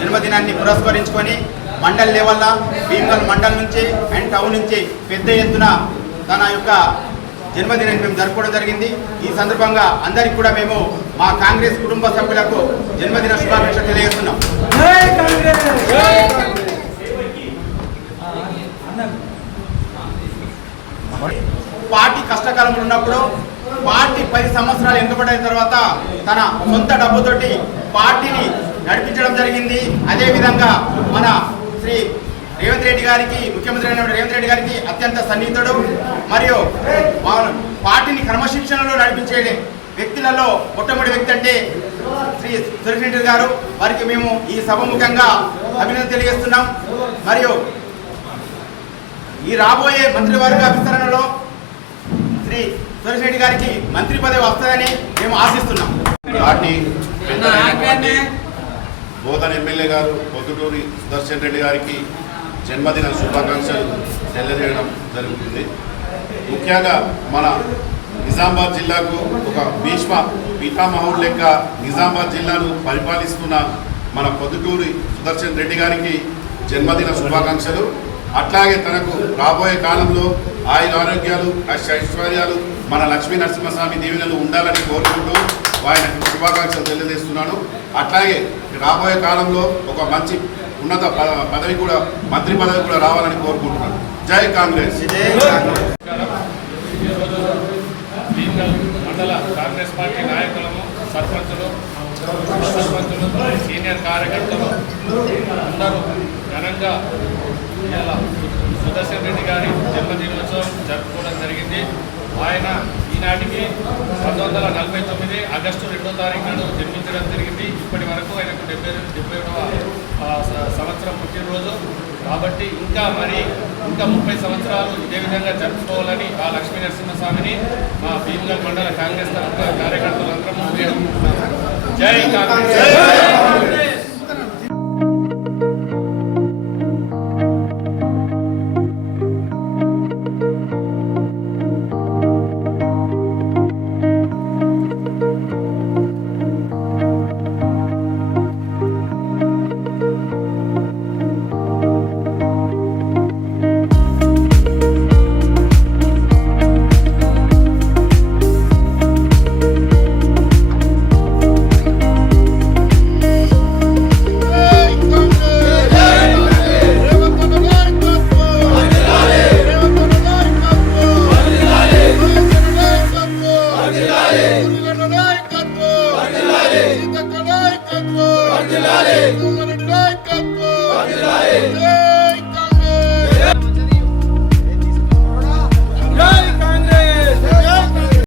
జన్మదినాన్ని పురస్కరించుకొని మండల్ లెవెల్లో భీమగల్ మండల్ నుంచి అండ్ టౌన్ నుంచి పెద్ద ఎత్తున తన యొక్క జన్మదినాన్ని మేము జరుపుకోవడం జరిగింది. ఈ సందర్భంగా అందరికీ కూడా మేము మా కాంగ్రెస్ కుటుంబ సభ్యులకు జన్మదిన శుభాకాంక్షలు తెలియజేస్తున్నాం. పార్టీ కష్టకాలంలో ఉన్నప్పుడు పార్టీ 10 సంవత్సరాలు ఎన్నుకోబడిన తర్వాత తన సొంత డబ్బుతోటి పార్టీని నడిపించడం జరిగింది. అదేవిధంగా మన శ్రీ రేవంత్ రెడ్డి గారికి, ముఖ్యమంత్రి అయిన రేవంత్ రెడ్డి గారికి అత్యంత సన్నిహితుడు మరియు పార్టీని క్రమశిక్షణలో నడిపించే వ్యక్తులలో మొట్టమొదటి వ్యక్తి అంటే శ్రీ సురేష్ రెడ్డి గారు. వారికి మేము ఈ సభముఖంగా అభినందన తెలియజేస్తున్నాం. మరియు ఈ రాబోయే మంత్రివర్గ విస్తరణలో శ్రీ సురేష్ రెడ్డి గారికి మంత్రి పదవి వస్తుందని మేము ఆశిస్తున్నాం. పార్టీ బోధన ఎమ్మెల్యే గారు పొద్దుటూరి సుదర్శన్ రెడ్డి గారికి జన్మదిన శుభాకాంక్షలు తెలియజేయడం జరుగుతుంది. ముఖ్యంగా మన నిజామాబాద్ జిల్లాకు ఒక భీష్మ పితామహుడు లెక్క నిజామాబాద్ జిల్లాను పరిపాలిస్తున్న మన పొద్దుటూరి సుదర్శన్ రెడ్డి గారికి జన్మదిన శుభాకాంక్షలు. అట్లాగే తనకు రాబోయే కాలంలో ఆయుర ఆరోగ్యాలు, ఐశ్వర్యాలు, మన లక్ష్మీ నరసింహస్వామి దీవెనలు ఉండాలని కోరుకుంటూ ఆయనకు శుభాకాంక్షలు తెలియజేస్తున్నాను. అట్లాగే రాబోయే కాలంలో ఒక మంచి ఉన్నత పదవి కూడా, మంత్రి పదవి కూడా రావాలని కోరుకుంటున్నాను. జై కాంగ్రెస్. మండల కాంగ్రెస్ పార్టీ నాయకులను, సర్పంచులు, సీనియర్ కార్యకర్తలు అందరూ ఘనంగా సుదర్శన్ రెడ్డి గారి జన్మదినోత్సవం జరుపుకోవడం జరిగింది. ఆయన ఈనాటికి 1949 ఆగస్టు 2వ తారీఖు నాడు జన్మించడం జరిగింది. ఇప్పటి వరకు ఆయనకు 71వ సంవత్సరం పుట్టినరోజు కాబట్టి ఇంకా 30 సంవత్సరాలు ఇదే విధంగా జరుపుకోవాలని ఆ లక్ష్మీ నరసింహస్వామిని మా భీమగల్ మండల కాంగ్రెస్ కార్యకర్తలందరం వేడుకుంటున్నాం. జై కాంగ్రెస్. Ardilale!